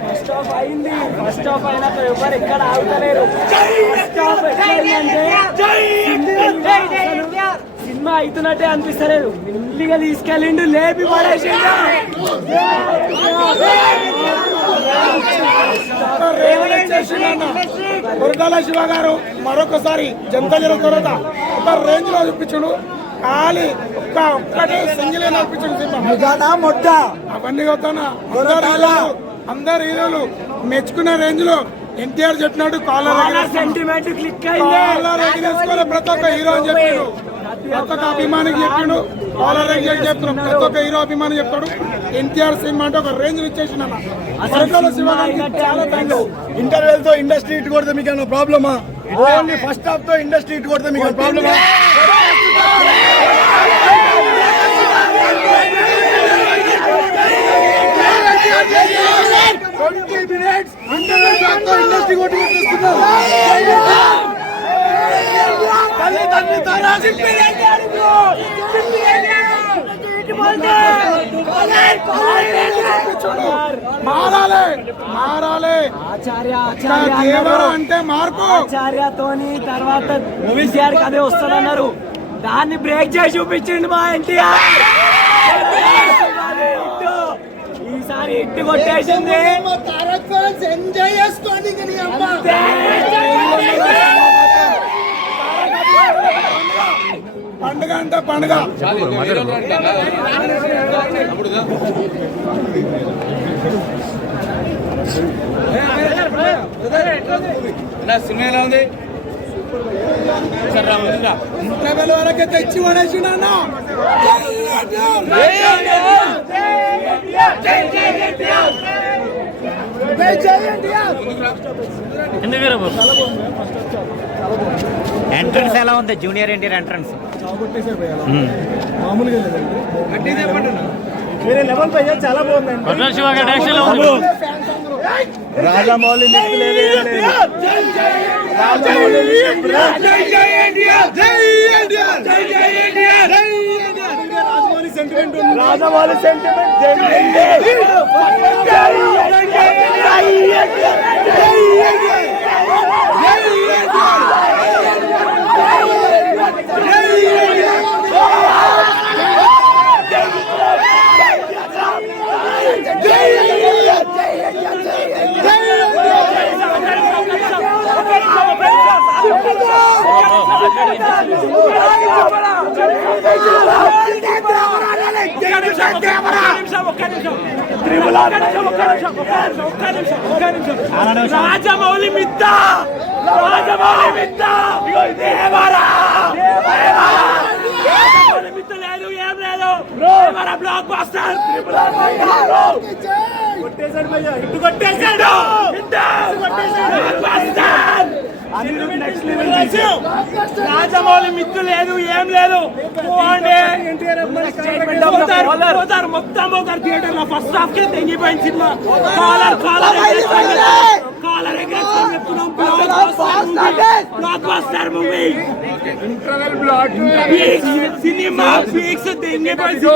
First half అయింది first half అయినాక ఎవరు ఎక్కడ ఆగుతలేరు ఫస్ట్ ఆఫ్ ఎట్లయిందంటే సినిమా అవుతున్నట్టే అనిపిస్తలేదు మెల్లిగా తీసుకెళ్ళిండు లేపి పడేసిండు కొరటాల శివ గారు మరొకసారి జనతా జన తర్వాత ఒక రేంజ్లో చూపించుడు. ఖాళీ ఒక్క ఒక్కటే సింగిల్ మొట్ట? అవన్నీ వద్దానా అందరు హీరోలు మెచ్చుకునే రేంజ్లో ఎన్టీఆర్ చెప్పినట్టు కాలర్ సెంటిమెంట్ క్లిక్ ప్రతి ఒక్క హీరో అని చెప్పిండు ప్రతి ఒక్క అభిమానికి చెప్పిండు ఎగిరేసి చెప్తున్నాం ప్రతి ఒక్క హీరో అభిమాని చెప్తాడు ఎన్టీఆర్ సినిమా అంటే ఒక రేంజ్ ఇచ్చేసిన ఇంటర్వెల్తో ఇండస్ట్రీ ఇటు కొడితే మీకు ఏమైనా ప్రాబ్లమా ఓన్లీ ఫస్ట్ హాఫ్తో ఇండస్ట్రీ ఇటు కొడితే మీకు ప్రాబ్లమా ట్వంటీ మినిట్స్ ఇండస్ట్రీ కొట్టి తల్లి తల్లి తారా మారాలి. మారాలి. ఆచార్య ఇంకా ఆచార్య దేవర. అంటే మార్పు. ఆచార్యతోని తర్వాత మూవీస్ గారికి అదే వస్తుందన్నారు. దాన్ని బ్రేక్ చేసి చూపించిండు మా ఎన్టీఆర్. ఈసారి ఇట్టు కొట్టేసింది. ఎంజాయ్ చేసుకోండి అంతే. పండుగ అంటే పండుగ. సినిమా ఎలా ఉంది? ఇంటర్వెల్ వరకే తెచ్చి పడేసిన ఎంట్రన్స్ ఎలా ఉంది? జూనియర్ ఎన్టీఆర్ ఎంట్రన్స్ వేరే లెవెల్ పై చాలా బాగుందండి రాజమౌళి. రాజమౌళి రాజమౌళి సెంటిమెంట్ ఉంది రాజమౌళి రాజమౌళి మిత్త రాజమౌళి మిత్త దేవరా రాజమౌళి మిత్త లేదు ఏం లేదు దేవరా బ్లాక్ బాస్టర్ కొట్టేశాడు భయ్యా ఇటు కొట్టేశాడు కొట్టేశాడు బాస్టర్ నెక్స్ట్ లెవెల్ రాజమౌళి మిత్తు లేదు ఏం లేదు. పోతారు, మొత్తం పోతారు థియేటర్లో ఫస్ట్ హాఫ్ కే తెంగిపోయింది cinema. Collar collar collar blockbuster movie cinema. Peaks తెంగిపోయింది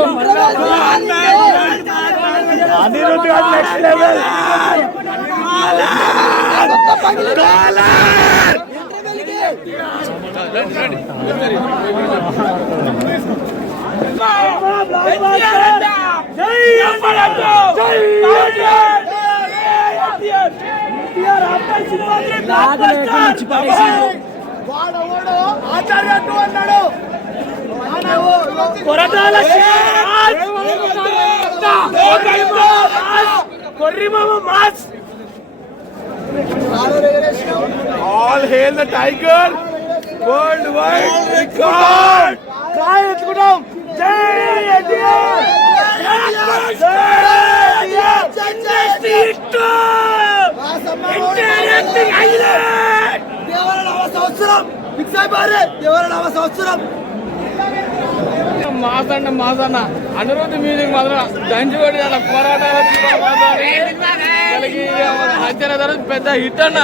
నెక్స్ట్ లెవెల్ వాడవాడు ఆచార్య అన్నాడు కొరటాల మామ mass. All hail the tiger worldwide record కాయ ఎత్తుకుంటాం. జై ఎన్టీఆర్ మాసన్న మాసన్న. అనిరుద్ధ మ్యూజిక్ మాత్రం దంచిపడి అలా పోరాటాలు వాళ్ళకి హత్యన తర్వాత పెద్ద హిట్ అన్న.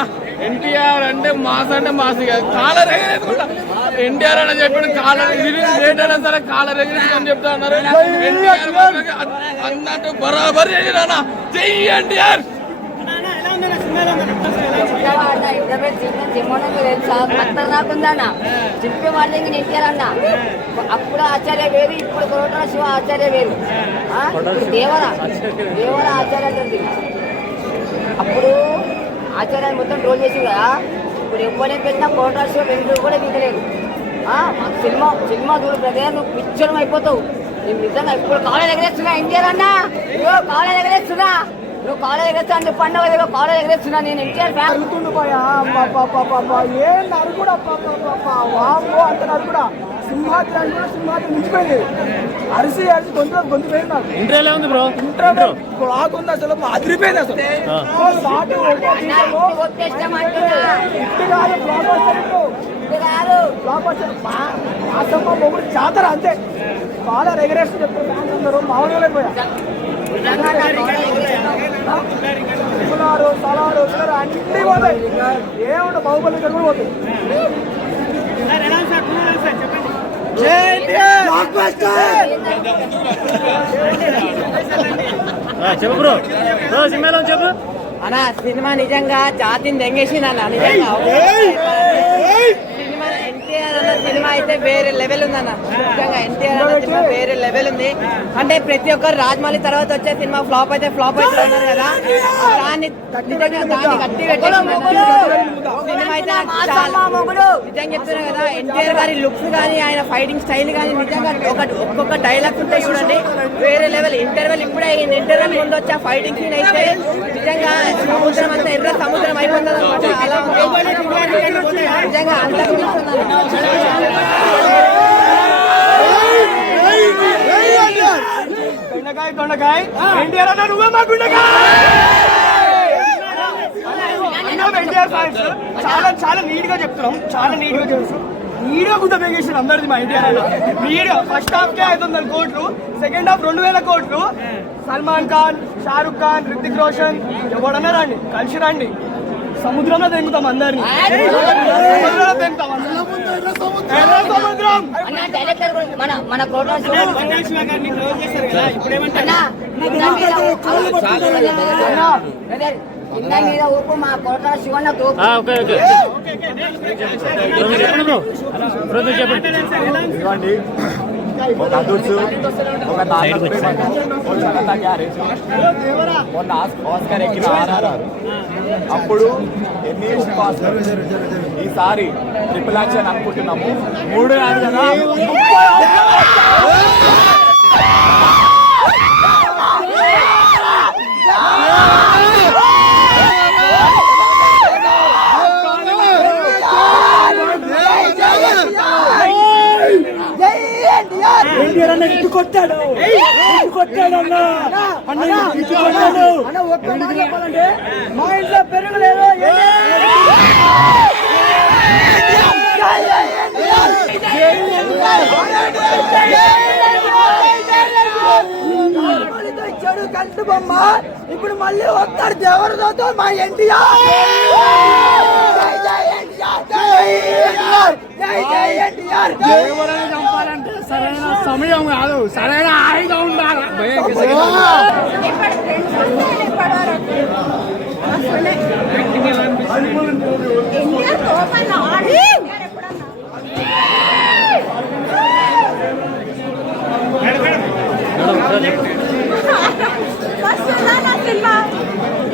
ఎన్టీఆర్ అంటే మాస్ అంటే మాస్ కాదు కాలర్ ఎగరేసుకుంటా ఎన్టీఆర్ అని చెప్పాడు కాలర్ రిలీజ్ అయినా సరే కాలర్ ఎగరేసి అని చెప్తా అన్నారు. అన్నట్టు బరాబర్ చేసిన జై ఎన్టీఆర్! ఖతర్నాకుందన్న చెప్పే ఇంక నెట్టారన్న అప్పుడు ఆచార్య వేరు ఇప్పుడు కొరట శివ ఆచార్య వేరు. దేవరా దేవరా ఆచార్య అప్పుడు ఆచార్యాన్ని మొత్తం ట్రోల్ చేసింది కదా. ఇప్పుడు ఎప్పుడైనా పెట్టినా ఫోటోస్ శివ కూడా దిగలేదు మాకు సినిమా సినిమా చూడు బ్రదర్ నువ్వు పిక్చర్ అయిపోతావు. నేను నిజంగా ఇప్పుడు కాలేజ్ ఎగరేస్తున్నా ఎన్టీఆర్ అన్నా? నువ్వు కాలేజ్ ఎగరేస్తున్నా నువ్వు కాలేజ్ ఎగరేస్తా అంటే పండుగ ఏదో కాలేజ్ ఎగరేస్తున్నా నేను ఎన్టీఆర్ ఫ్యాన్. అరుగుతుండు పోయా. ఏ నరుకుడా వామ్మో అంత సింహాద్రి అని కూడా సింహాద్రి మించిపోయింది. అరిసి అరిసి గొంతు గొంతు పోయింది నాకు. ఇంటర్వ్యూలో ఉంది బ్రో? ఇంటర్వ్యూ బ్లాక్ ఉంది అసలు? అదిరిపోయింది అసలు. పాటు అసమ్మ మొగుడు జాతర అంతే. చాలా రెగ్యులేషన్ చెప్తారు ఫ్యాన్స్ అందరూ. మామూలుగా లేకపోయా కులారు సలారు అన్ని పోతాయి. ఏముండవు బాహుబలి కూడా పోతాయి. చెప్పు బ్రో. బ్రో సినిమాలో చెప్పు. అన్న సినిమా నిజంగా జాతిని దెంగేసింది అన్న నిజంగా. అన్న సినిమా అయితే వేరే లెవెల్ ఉందన్న. నిజంగా ఎన్టీఆర్ అన్న సినిమా వేరే లెవెల్ ఉంది. అంటే ప్రతి ఒక్కరు రాజమౌళి తర్వాత వచ్చే సినిమా ఫ్లాప్ అయితే ఫ్లాప్ అయితే ఉన్నారు కదా. దాన్ని నిజంగా దాన్ని సినిమా అయితే నిజంగా చెప్తున్నా కదా ఎన్టీఆర్ గారి లుక్స్ కానీ ఆయన ఫైటింగ్ స్టైల్ కానీ నిజంగా ఒక ఒక్కొక్క డైలాగ్ ఉంటాయి చూడండి. వేరే లెవెల్ ఇంటర్వెల్ ఇప్పుడే అయింది. ఇంటర్వెల్ ముందు వచ్చే ఫైటింగ్ సీన్ అయితే నిజంగా సముద్రం అంతా ఎర్ర సముద్రం అయిపోతుంది అనమాట అలా ఉంది. నిజంగా అంత దొండకాయ ఎన్టీఆర్ అన్న నువ్వే మా గుండకాయ. ఎన్టీఆర్ ఫ్యాన్స్ చాలా చాలా నీట్గా చెప్తున్నాం. చాలా నీట్గా చెప్తున్నాం. నీట్గా గుద్ద పెంగేసారు అందరిది మా ఎన్టీఆర్ అన్న. గా ఫస్ట్ హాఫ్ కే ఐదు వందల కోట్లు సెకండ్ హాఫ్ రెండు వేల కోట్లు. సల్మాన్ ఖాన్ షారుఖ్ ఖాన్ రితిక్ రోషన్ ఎవడన్నా రండి కలిసి రండి. సముద్రంలో తెంగుతాం అందరిని. సముద్రంలో తెంగుతాం అందరిని. ఎర్ర సముద్రం అన్న డైరెక్టర్ మన మన ప్రోగ్రామ్స్ మీద ఊపు మా కోట శివన్న ఓకే ఓకే. చెప్పండి చెప్పండి. ఇవ్వండి ఒక అదుర్సు ఒక మొన్న ఆస్- ఆస్కార్ ఎక్కిన అప్పుడు ఎన్ని ఆస్కార్ ఈసారి ట్రిపుల్ యాక్షన్ అనుకుంటున్నాము. మూడు కాదు కదా. ముప్పై ఎన్టీఆర్ అన్న ఇటు కొట్టాడు ఇటు కొట్టాడు అన్న అన్న ఇటు కొట్టాడు అన్న ఒక్క మాట చెప్పాలంటే మా ఇంట్లో పెరుగులేదు. చెడు కంటు బొమ్మ ఇప్పుడు మళ్ళీ వస్తాడు దేవరతో మా ఎన్టీఆర్ జై జై ఎన్టీఆర్ జై జై ఎన్టీఆర్ చంపాలంటే సరైన సమయం కాదు సరైన ఆయుధం ఉండాలి ఫస్ట్ నా సినిమా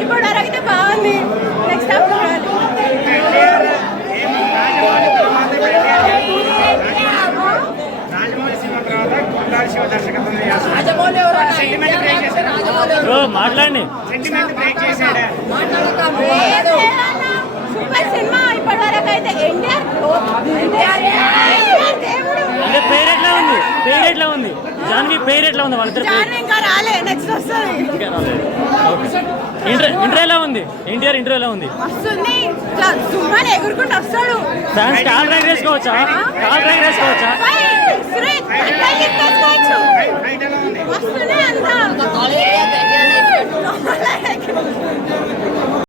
ఇప్పుడు అరగితే బాగుంది నెక్స్ట్ మాట్లాడండి సూపర్ సినిమా ఇప్పటి వరకు అయితే ఎన్టీఆర్ దేవుడు అంటే పేరు ఎట్లా ఉంది? పేరు ఎట్లా ఉంది? జాన్వి పేరు ఎట్లా ఉంది? జాన్వి ఇంకా రాలే. నెక్స్ట్ వస్తుంది. ఇంటర్ ఎలా ఉంది? ఎన్టీఆర్ ఇంటర్ ఎలా ఉంది? వస్తుంది సుమ్మని ఎగురుకుంటూ వస్తాడు. ఫ్యాన్స్ కాల్ డ్రైవ్ వేసుకోవచ్చా? కాల్ డ్రైవ్ వేసుకోవచ్చా. వస్తూనే అంతా.